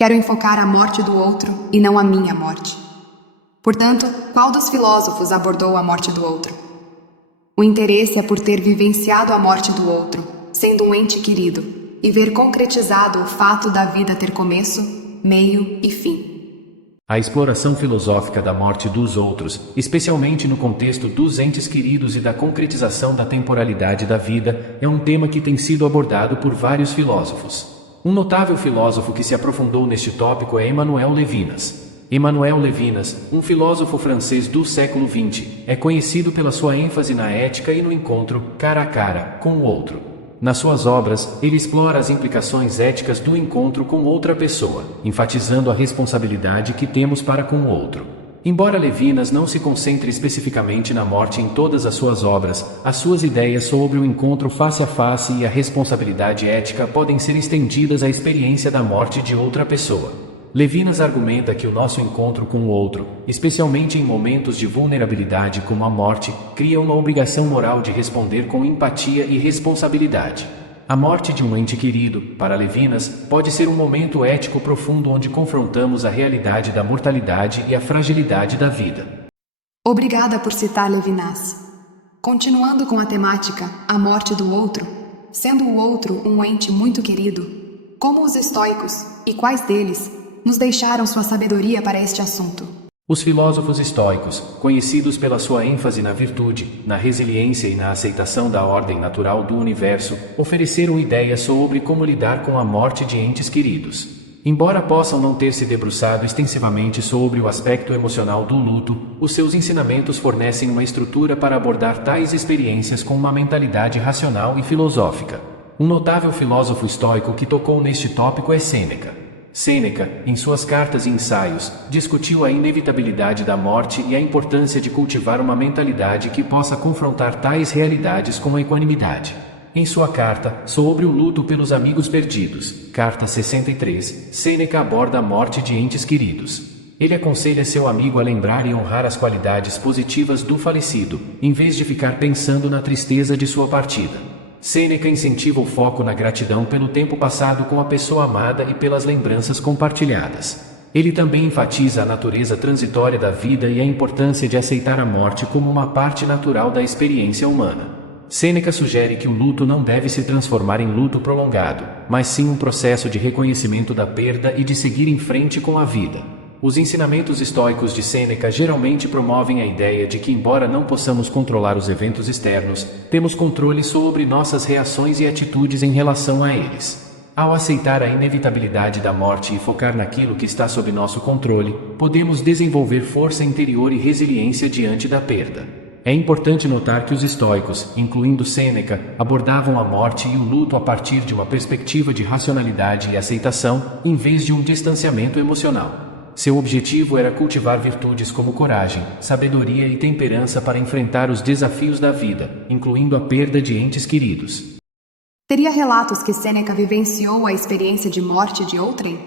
Quero enfocar a morte do outro e não a minha morte. Portanto, qual dos filósofos abordou a morte do outro? O interesse é por ter vivenciado a morte do outro, sendo um ente querido, e ver concretizado o fato da vida ter começo, meio e fim. A exploração filosófica da morte dos outros, especialmente no contexto dos entes queridos e da concretização da temporalidade da vida, é um tema que tem sido abordado por vários filósofos. Um notável filósofo que se aprofundou neste tópico é Emmanuel Levinas. Emmanuel Levinas, um filósofo francês do século XX, é conhecido pela sua ênfase na ética e no encontro, cara a cara, com o outro. Nas suas obras, ele explora as implicações éticas do encontro com outra pessoa, enfatizando a responsabilidade que temos para com o outro. Embora Levinas não se concentre especificamente na morte em todas as suas obras, as suas ideias sobre o encontro face a face e a responsabilidade ética podem ser estendidas à experiência da morte de outra pessoa. Levinas argumenta que o nosso encontro com o outro, especialmente em momentos de vulnerabilidade como a morte, cria uma obrigação moral de responder com empatia e responsabilidade. A morte de um ente querido, para Levinas, pode ser um momento ético profundo onde confrontamos a realidade da mortalidade e a fragilidade da vida. Obrigada por citar Levinas. Continuando com a temática, a morte do outro, sendo o outro um ente muito querido, como os estoicos, e quais deles, nos deixaram sua sabedoria para este assunto? Os filósofos estoicos, conhecidos pela sua ênfase na virtude, na resiliência e na aceitação da ordem natural do universo, ofereceram ideias sobre como lidar com a morte de entes queridos. Embora possam não ter se debruçado extensivamente sobre o aspecto emocional do luto, os seus ensinamentos fornecem uma estrutura para abordar tais experiências com uma mentalidade racional e filosófica. Um notável filósofo estoico que tocou neste tópico é Sêneca. Sêneca, em suas cartas e ensaios, discutiu a inevitabilidade da morte e a importância de cultivar uma mentalidade que possa confrontar tais realidades com equanimidade. Em sua carta, sobre o luto pelos amigos perdidos, carta 63, Sêneca aborda a morte de entes queridos. Ele aconselha seu amigo a lembrar e honrar as qualidades positivas do falecido, em vez de ficar pensando na tristeza de sua partida. Sêneca incentiva o foco na gratidão pelo tempo passado com a pessoa amada e pelas lembranças compartilhadas. Ele também enfatiza a natureza transitória da vida e a importância de aceitar a morte como uma parte natural da experiência humana. Sêneca sugere que o luto não deve se transformar em luto prolongado, mas sim um processo de reconhecimento da perda e de seguir em frente com a vida. Os ensinamentos estoicos de Sêneca geralmente promovem a ideia de que, embora não possamos controlar os eventos externos, temos controle sobre nossas reações e atitudes em relação a eles. Ao aceitar a inevitabilidade da morte e focar naquilo que está sob nosso controle, podemos desenvolver força interior e resiliência diante da perda. É importante notar que os estoicos, incluindo Sêneca, abordavam a morte e o luto a partir de uma perspectiva de racionalidade e aceitação, em vez de um distanciamento emocional. Seu objetivo era cultivar virtudes como coragem, sabedoria e temperança para enfrentar os desafios da vida, incluindo a perda de entes queridos. Teria relatos que Sêneca vivenciou a experiência de morte de outrem?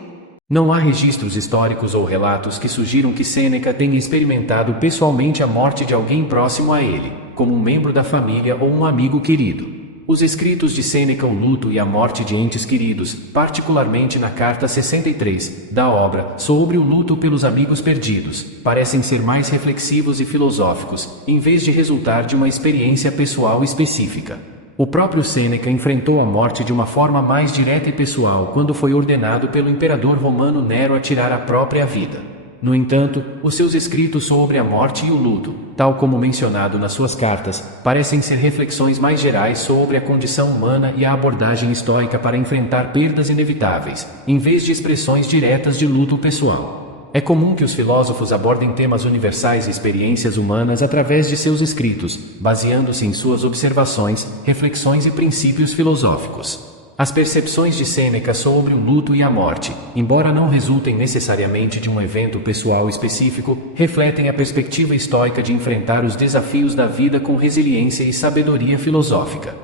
Não há registros históricos ou relatos que sugiram que Sêneca tenha experimentado pessoalmente a morte de alguém próximo a ele, como um membro da família ou um amigo querido. Os escritos de Sêneca, o luto e a morte de entes queridos, particularmente na carta 63, da obra Sobre o luto pelos amigos perdidos, parecem ser mais reflexivos e filosóficos, em vez de resultar de uma experiência pessoal específica. O próprio Sêneca enfrentou a morte de uma forma mais direta e pessoal quando foi ordenado pelo imperador romano Nero a tirar a própria vida. No entanto, os seus escritos sobre a morte e o luto, tal como mencionado nas suas cartas, parecem ser reflexões mais gerais sobre a condição humana e a abordagem estoica para enfrentar perdas inevitáveis, em vez de expressões diretas de luto pessoal. É comum que os filósofos abordem temas universais e experiências humanas através de seus escritos, baseando-se em suas observações, reflexões e princípios filosóficos. As percepções de Sêneca sobre o luto e a morte, embora não resultem necessariamente de um evento pessoal específico, refletem a perspectiva estoica de enfrentar os desafios da vida com resiliência e sabedoria filosófica.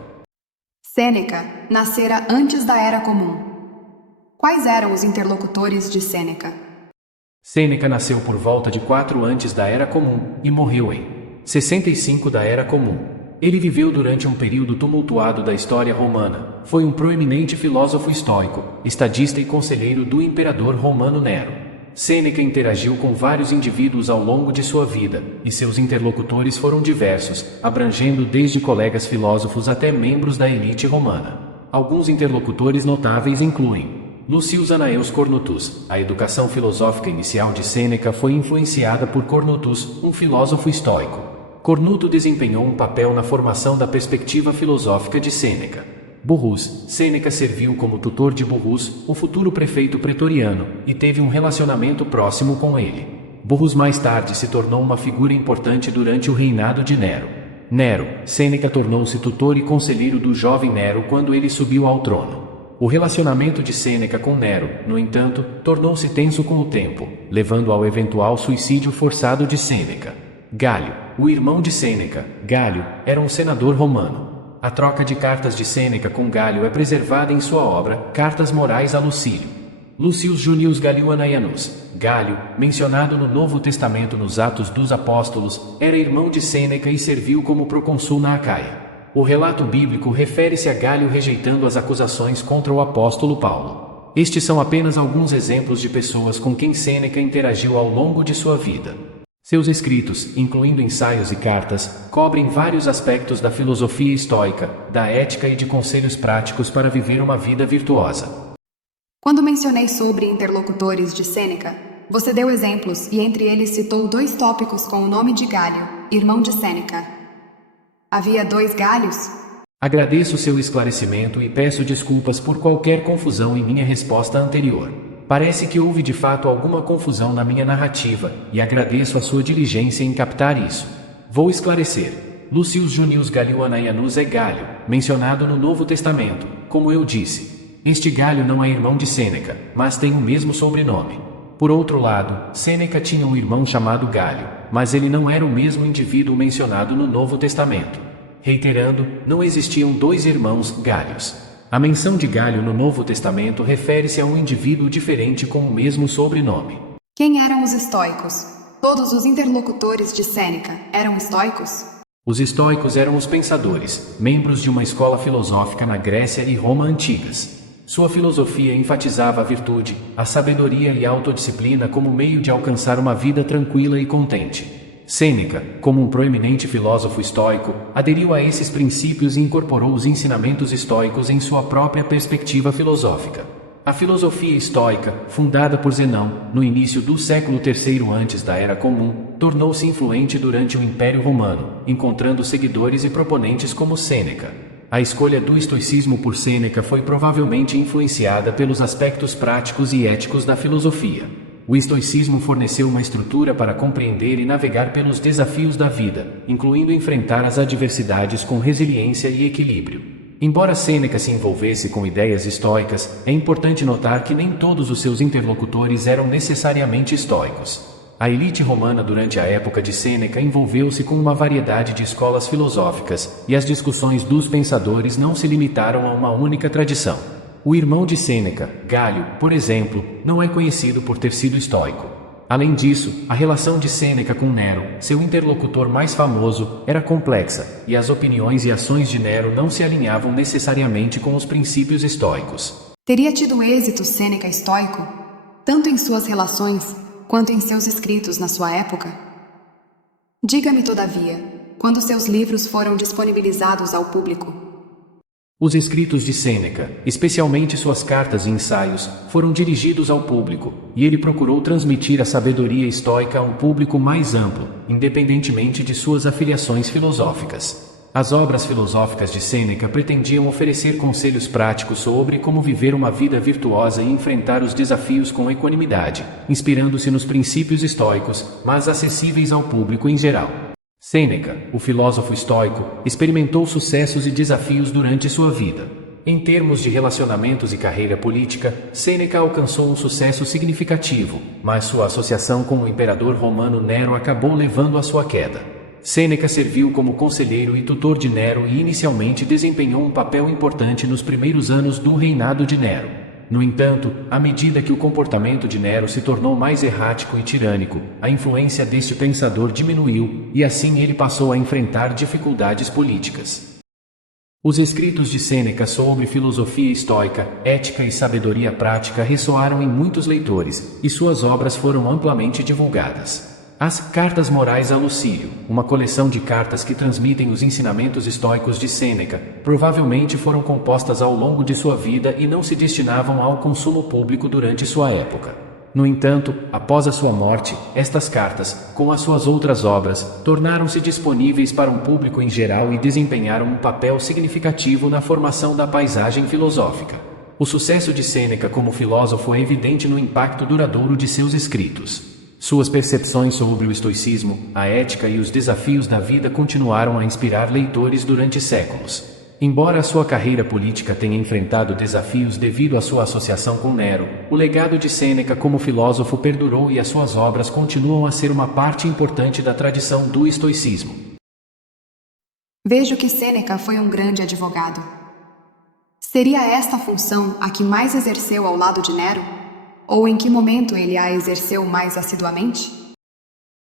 Sêneca nascera antes da Era Comum. Quais eram os interlocutores de Sêneca? Sêneca nasceu por volta de 4 antes da Era Comum e morreu em 65 da Era Comum. Ele viveu durante um período tumultuado da história romana. Foi um proeminente filósofo estoico, estadista e conselheiro do imperador romano Nero. Sêneca interagiu com vários indivíduos ao longo de sua vida, e seus interlocutores foram diversos, abrangendo desde colegas filósofos até membros da elite romana. Alguns interlocutores notáveis incluem Lucius Anaeus Cornutus. A educação filosófica inicial de Sêneca foi influenciada por Cornutus, um filósofo estoico. Cornuto desempenhou um papel na formação da perspectiva filosófica de Sêneca. Burrus. Sêneca serviu como tutor de Burrus, o futuro prefeito pretoriano, e teve um relacionamento próximo com ele. Burrus mais tarde se tornou uma figura importante durante o reinado de Nero. Nero. Sêneca tornou-se tutor e conselheiro do jovem Nero quando ele subiu ao trono. O relacionamento de Sêneca com Nero, no entanto, tornou-se tenso com o tempo, levando ao eventual suicídio forçado de Sêneca. Gálio. O irmão de Sêneca, Gálio, era um senador romano. A troca de cartas de Sêneca com Gálio é preservada em sua obra Cartas Morais a Lucílio. Lucius Junius Galiuanaeanus. Gálio, mencionado no Novo Testamento nos Atos dos Apóstolos, era irmão de Sêneca e serviu como procônsul na Acaia. O relato bíblico refere-se a Gálio rejeitando as acusações contra o apóstolo Paulo. Estes são apenas alguns exemplos de pessoas com quem Sêneca interagiu ao longo de sua vida. Seus escritos, incluindo ensaios e cartas, cobrem vários aspectos da filosofia estoica, da ética e de conselhos práticos para viver uma vida virtuosa. Quando mencionei sobre interlocutores de Sêneca, você deu exemplos e entre eles citou 2 tópicos com o nome de Gálio, irmão de Sêneca. Havia 2 Gálios? Agradeço seu esclarecimento e peço desculpas por qualquer confusão em minha resposta anterior. Parece que houve de fato alguma confusão na minha narrativa, e agradeço a sua diligência em captar isso. Vou esclarecer. Lucius Junius Galiuanaeanus é Gálio, mencionado no Novo Testamento, como eu disse. Este Gálio não é irmão de Sêneca, mas tem o mesmo sobrenome. Por outro lado, Sêneca tinha um irmão chamado Gálio, mas ele não era o mesmo indivíduo mencionado no Novo Testamento. Reiterando, não existiam 2 irmãos Gálios. A menção de Gálio no Novo Testamento refere-se a um indivíduo diferente com o mesmo sobrenome. Quem eram os estoicos? Todos os interlocutores de Sêneca eram estoicos? Os estoicos eram os pensadores, membros de uma escola filosófica na Grécia e Roma antigas. Sua filosofia enfatizava a virtude, a sabedoria e a autodisciplina como meio de alcançar uma vida tranquila e contente. Sêneca, como um proeminente filósofo estoico, aderiu a esses princípios e incorporou os ensinamentos estoicos em sua própria perspectiva filosófica. A filosofia estoica, fundada por Zenão, no início do século III antes da Era Comum, tornou-se influente durante o Império Romano, encontrando seguidores e proponentes como Sêneca. A escolha do estoicismo por Sêneca foi provavelmente influenciada pelos aspectos práticos e éticos da filosofia. O estoicismo forneceu uma estrutura para compreender e navegar pelos desafios da vida, incluindo enfrentar as adversidades com resiliência e equilíbrio. Embora Sêneca se envolvesse com ideias estoicas, é importante notar que nem todos os seus interlocutores eram necessariamente estoicos. A elite romana durante a época de Sêneca envolveu-se com uma variedade de escolas filosóficas, e as discussões dos pensadores não se limitaram a uma única tradição. O irmão de Sêneca, Gálio, por exemplo, não é conhecido por ter sido estoico. Além disso, a relação de Sêneca com Nero, seu interlocutor mais famoso, era complexa, e as opiniões e ações de Nero não se alinhavam necessariamente com os princípios estoicos. Teria tido êxito Sêneca estoico, tanto em suas relações, quanto em seus escritos na sua época? Diga-me, todavia, quando seus livros foram disponibilizados ao público. Os escritos de Sêneca, especialmente suas cartas e ensaios, foram dirigidos ao público, e ele procurou transmitir a sabedoria estoica a um público mais amplo, independentemente de suas afiliações filosóficas. As obras filosóficas de Sêneca pretendiam oferecer conselhos práticos sobre como viver uma vida virtuosa e enfrentar os desafios com equanimidade, inspirando-se nos princípios estoicos, mas acessíveis ao público em geral. Sêneca, o filósofo estoico, experimentou sucessos e desafios durante sua vida. Em termos de relacionamentos e carreira política, Sêneca alcançou um sucesso significativo, mas sua associação com o imperador romano Nero acabou levando à sua queda. Sêneca serviu como conselheiro e tutor de Nero e inicialmente desempenhou um papel importante nos primeiros anos do reinado de Nero. No entanto, à medida que o comportamento de Nero se tornou mais errático e tirânico, a influência deste pensador diminuiu, e assim ele passou a enfrentar dificuldades políticas. Os escritos de Sêneca sobre filosofia estoica, ética e sabedoria prática ressoaram em muitos leitores, e suas obras foram amplamente divulgadas. As Cartas Morais a Lucílio, uma coleção de cartas que transmitem os ensinamentos estoicos de Sêneca, provavelmente foram compostas ao longo de sua vida e não se destinavam ao consumo público durante sua época. No entanto, após a sua morte, estas cartas, com as suas outras obras, tornaram-se disponíveis para um público em geral e desempenharam um papel significativo na formação da paisagem filosófica. O sucesso de Sêneca como filósofo é evidente no impacto duradouro de seus escritos. Suas percepções sobre o estoicismo, a ética e os desafios da vida continuaram a inspirar leitores durante séculos. Embora a sua carreira política tenha enfrentado desafios devido à sua associação com Nero, o legado de Sêneca como filósofo perdurou e as suas obras continuam a ser uma parte importante da tradição do estoicismo. Vejo que Sêneca foi um grande advogado. Seria esta a função a que mais exerceu ao lado de Nero? Ou em que momento ele a exerceu mais assiduamente?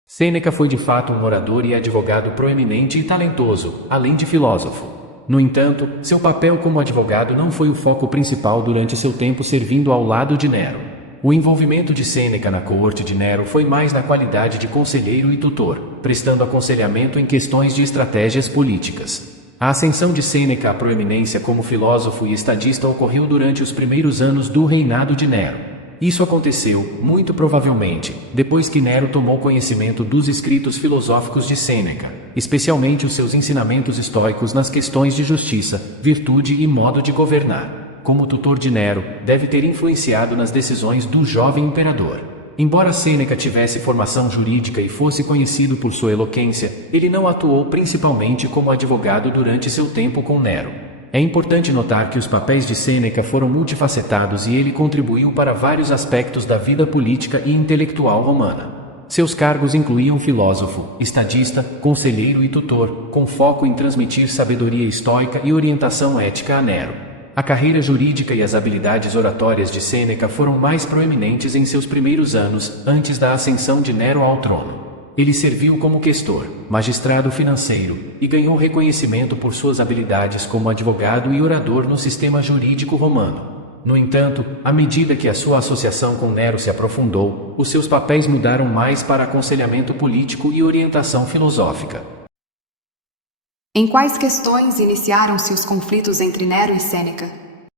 Sêneca foi de fato um orador e advogado proeminente e talentoso, além de filósofo. No entanto, seu papel como advogado não foi o foco principal durante seu tempo servindo ao lado de Nero. O envolvimento de Sêneca na coorte de Nero foi mais na qualidade de conselheiro e tutor, prestando aconselhamento em questões de estratégias políticas. A ascensão de Sêneca à proeminência como filósofo e estadista ocorreu durante os primeiros anos do reinado de Nero. Isso aconteceu, muito provavelmente, depois que Nero tomou conhecimento dos escritos filosóficos de Sêneca, especialmente os seus ensinamentos estoicos nas questões de justiça, virtude e modo de governar. Como tutor de Nero, deve ter influenciado nas decisões do jovem imperador. Embora Sêneca tivesse formação jurídica e fosse conhecido por sua eloquência, ele não atuou principalmente como advogado durante seu tempo com Nero. É importante notar que os papéis de Sêneca foram multifacetados e ele contribuiu para vários aspectos da vida política e intelectual romana. Seus cargos incluíam filósofo, estadista, conselheiro e tutor, com foco em transmitir sabedoria estoica e orientação ética a Nero. A carreira jurídica e as habilidades oratórias de Sêneca foram mais proeminentes em seus primeiros anos, antes da ascensão de Nero ao trono. Ele serviu como questor, magistrado financeiro, e ganhou reconhecimento por suas habilidades como advogado e orador no sistema jurídico romano. No entanto, à medida que a sua associação com Nero se aprofundou, os seus papéis mudaram mais para aconselhamento político e orientação filosófica. Em quais questões iniciaram-se os conflitos entre Nero e Sêneca?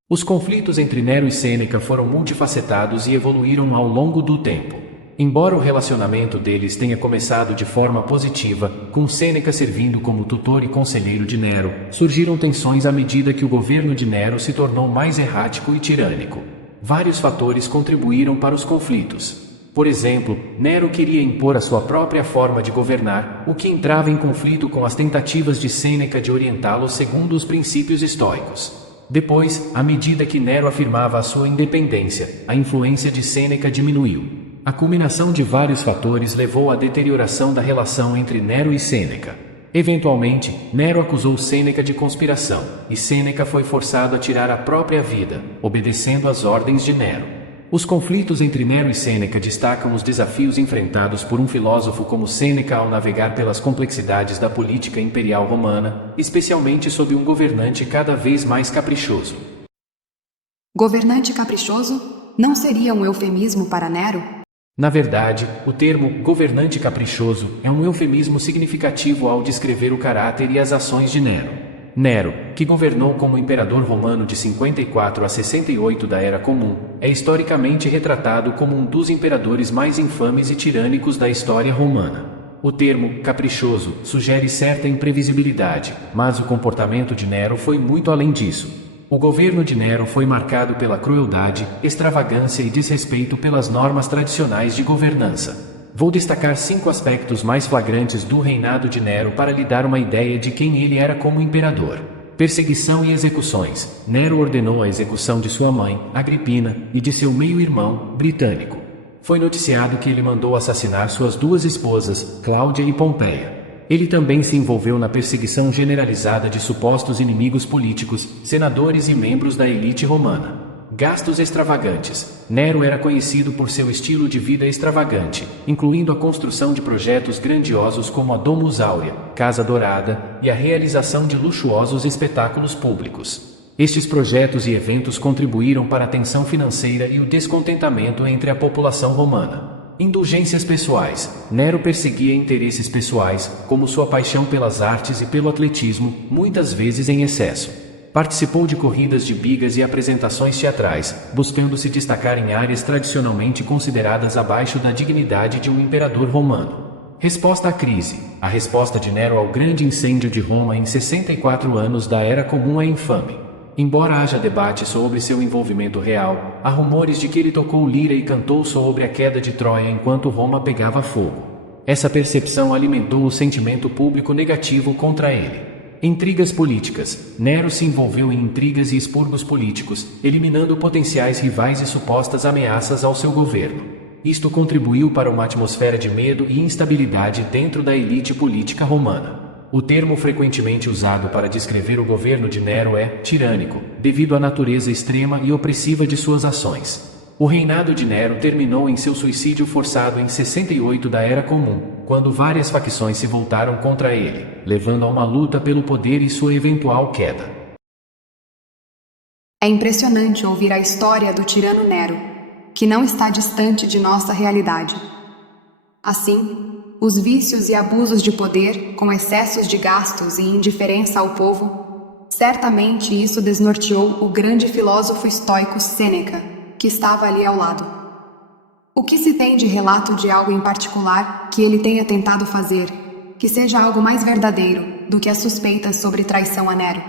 Os conflitos entre Nero e Sêneca foram multifacetados e evoluíram ao longo do tempo. Embora o relacionamento deles tenha começado de forma positiva, com Sêneca servindo como tutor e conselheiro de Nero, surgiram tensões à medida que o governo de Nero se tornou mais errático e tirânico. Vários fatores contribuíram para os conflitos. Por exemplo, Nero queria impor a sua própria forma de governar, o que entrava em conflito com as tentativas de Sêneca de orientá-lo segundo os princípios estoicos. Depois, à medida que Nero afirmava a sua independência, a influência de Sêneca diminuiu. A culminação de vários fatores levou à deterioração da relação entre Nero e Sêneca. Eventualmente, Nero acusou Sêneca de conspiração, e Sêneca foi forçado a tirar a própria vida, obedecendo às ordens de Nero. Os conflitos entre Nero e Sêneca destacam os desafios enfrentados por um filósofo como Sêneca ao navegar pelas complexidades da política imperial romana, especialmente sob um governante cada vez mais caprichoso. Governante caprichoso? Não seria um eufemismo para Nero? Na verdade, o termo governante caprichoso é um eufemismo significativo ao descrever o caráter e as ações de Nero. Nero, que governou como imperador romano de 54 a 68 da Era Comum, é historicamente retratado como um dos imperadores mais infames e tirânicos da história romana. O termo caprichoso sugere certa imprevisibilidade, mas o comportamento de Nero foi muito além disso. O governo de Nero foi marcado pela crueldade, extravagância e desrespeito pelas normas tradicionais de governança. Vou destacar 5 aspectos mais flagrantes do reinado de Nero para lhe dar uma ideia de quem ele era como imperador. Perseguição e execuções. Nero ordenou a execução de sua mãe, Agripina, e de seu meio-irmão, Britânico. Foi noticiado que ele mandou assassinar suas 2 esposas, Cláudia e Pompeia. Ele também se envolveu na perseguição generalizada de supostos inimigos políticos, senadores e membros da elite romana. Gastos extravagantes. Nero era conhecido por seu estilo de vida extravagante, incluindo a construção de projetos grandiosos como a Domus Aurea, Casa Dourada, e a realização de luxuosos espetáculos públicos. Estes projetos e eventos contribuíram para a tensão financeira e o descontentamento entre a população romana. Indulgências pessoais. Nero perseguia interesses pessoais, como sua paixão pelas artes e pelo atletismo, muitas vezes em excesso. Participou de corridas de bigas e apresentações teatrais, buscando se destacar em áreas tradicionalmente consideradas abaixo da dignidade de um imperador romano. Resposta à crise. A resposta de Nero ao grande incêndio de Roma em 64 anos da Era Comum é infame. Embora haja debate sobre seu envolvimento real, há rumores de que ele tocou lira e cantou sobre a queda de Troia enquanto Roma pegava fogo. Essa percepção alimentou o sentimento público negativo contra ele. Intrigas políticas. Nero se envolveu em intrigas e expurgos políticos, eliminando potenciais rivais e supostas ameaças ao seu governo. Isto contribuiu para uma atmosfera de medo e instabilidade dentro da elite política romana. O termo frequentemente usado para descrever o governo de Nero é tirânico, devido à natureza extrema e opressiva de suas ações. O reinado de Nero terminou em seu suicídio forçado em 68 da Era Comum, quando várias facções se voltaram contra ele, levando a uma luta pelo poder e sua eventual queda. É impressionante ouvir a história do tirano Nero, que não está distante de nossa realidade. Assim, os vícios e abusos de poder, com excessos de gastos e indiferença ao povo, certamente isso desnorteou o grande filósofo estoico Sêneca, que estava ali ao lado. O que se tem de relato de algo em particular que ele tenha tentado fazer, que seja algo mais verdadeiro do que as suspeitas sobre traição a Nero?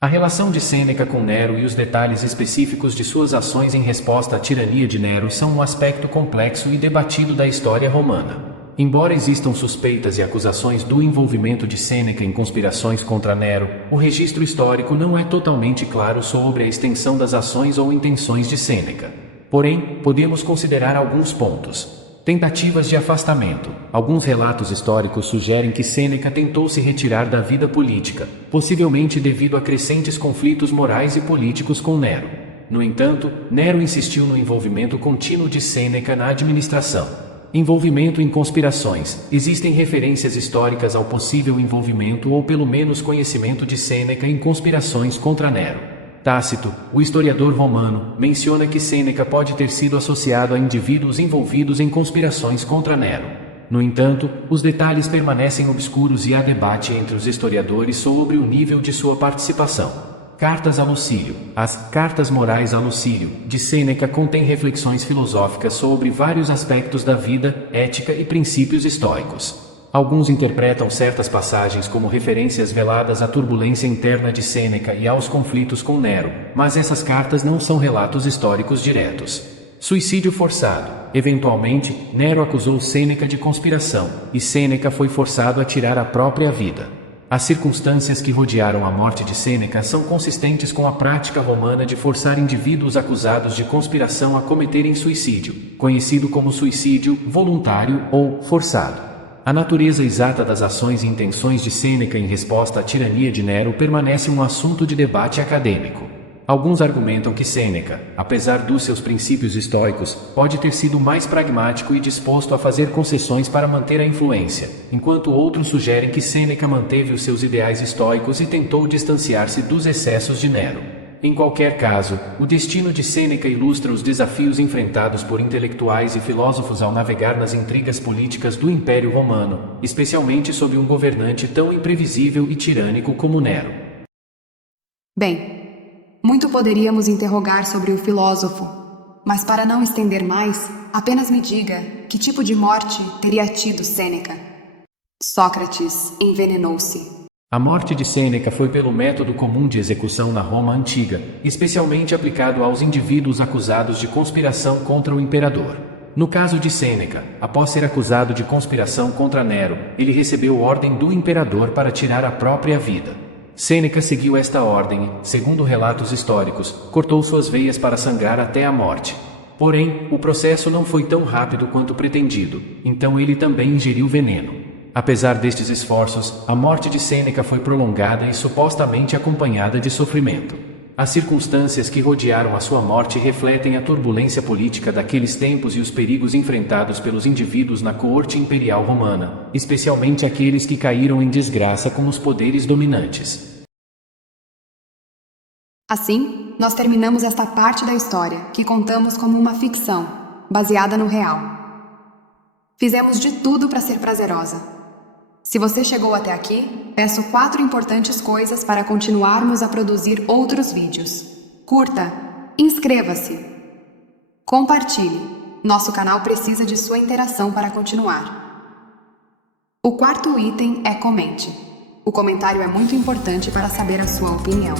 A relação de Sêneca com Nero e os detalhes específicos de suas ações em resposta à tirania de Nero são um aspecto complexo e debatido da história romana. Embora existam suspeitas e acusações do envolvimento de Sêneca em conspirações contra Nero, o registro histórico não é totalmente claro sobre a extensão das ações ou intenções de Sêneca. Porém, podemos considerar alguns pontos. Tentativas de afastamento. Alguns relatos históricos sugerem que Sêneca tentou se retirar da vida política, possivelmente devido a crescentes conflitos morais e políticos com Nero. No entanto, Nero insistiu no envolvimento contínuo de Sêneca na administração. Envolvimento em conspirações. Existem referências históricas ao possível envolvimento ou pelo menos conhecimento de Sêneca em conspirações contra Nero. Tácito, o historiador romano, menciona que Sêneca pode ter sido associado a indivíduos envolvidos em conspirações contra Nero. No entanto, os detalhes permanecem obscuros e há debate entre os historiadores sobre o nível de sua participação. Cartas a Lucílio. As Cartas Morais a Lucílio, de Sêneca, contêm reflexões filosóficas sobre vários aspectos da vida, ética e princípios estoicos. Alguns interpretam certas passagens como referências veladas à turbulência interna de Sêneca e aos conflitos com Nero, mas essas cartas não são relatos históricos diretos. Suicídio forçado. Eventualmente, Nero acusou Sêneca de conspiração, e Sêneca foi forçado a tirar a própria vida. As circunstâncias que rodearam a morte de Sêneca são consistentes com a prática romana de forçar indivíduos acusados de conspiração a cometerem suicídio, conhecido como suicídio voluntário ou forçado. A natureza exata das ações e intenções de Sêneca em resposta à tirania de Nero permanece um assunto de debate acadêmico. Alguns argumentam que Sêneca, apesar dos seus princípios estoicos, pode ter sido mais pragmático e disposto a fazer concessões para manter a influência, enquanto outros sugerem que Sêneca manteve os seus ideais estoicos e tentou distanciar-se dos excessos de Nero. Em qualquer caso, o destino de Sêneca ilustra os desafios enfrentados por intelectuais e filósofos ao navegar nas intrigas políticas do Império Romano, especialmente sob um governante tão imprevisível e tirânico como Nero. Bem, muito poderíamos interrogar sobre o filósofo, mas para não estender mais, apenas me diga que tipo de morte teria tido Sêneca. Sócrates envenenou-se. A morte de Sêneca foi pelo método comum de execução na Roma antiga, especialmente aplicado aos indivíduos acusados de conspiração contra o imperador. No caso de Sêneca, após ser acusado de conspiração contra Nero, ele recebeu ordem do imperador para tirar a própria vida. Sêneca seguiu esta ordem e, segundo relatos históricos, cortou suas veias para sangrar até a morte. Porém, o processo não foi tão rápido quanto pretendido, então ele também ingeriu veneno. Apesar destes esforços, a morte de Sêneca foi prolongada e supostamente acompanhada de sofrimento. As circunstâncias que rodearam a sua morte refletem a turbulência política daqueles tempos e os perigos enfrentados pelos indivíduos na coorte imperial romana, especialmente aqueles que caíram em desgraça com os poderes dominantes. Assim, nós terminamos esta parte da história, que contamos como uma ficção, baseada no real. Fizemos de tudo para ser prazerosa. Se você chegou até aqui, peço 4 importantes coisas para continuarmos a produzir outros vídeos. Curta, inscreva-se, compartilhe. Nosso canal precisa de sua interação para continuar. O 4º item é comente. O comentário é muito importante para saber a sua opinião.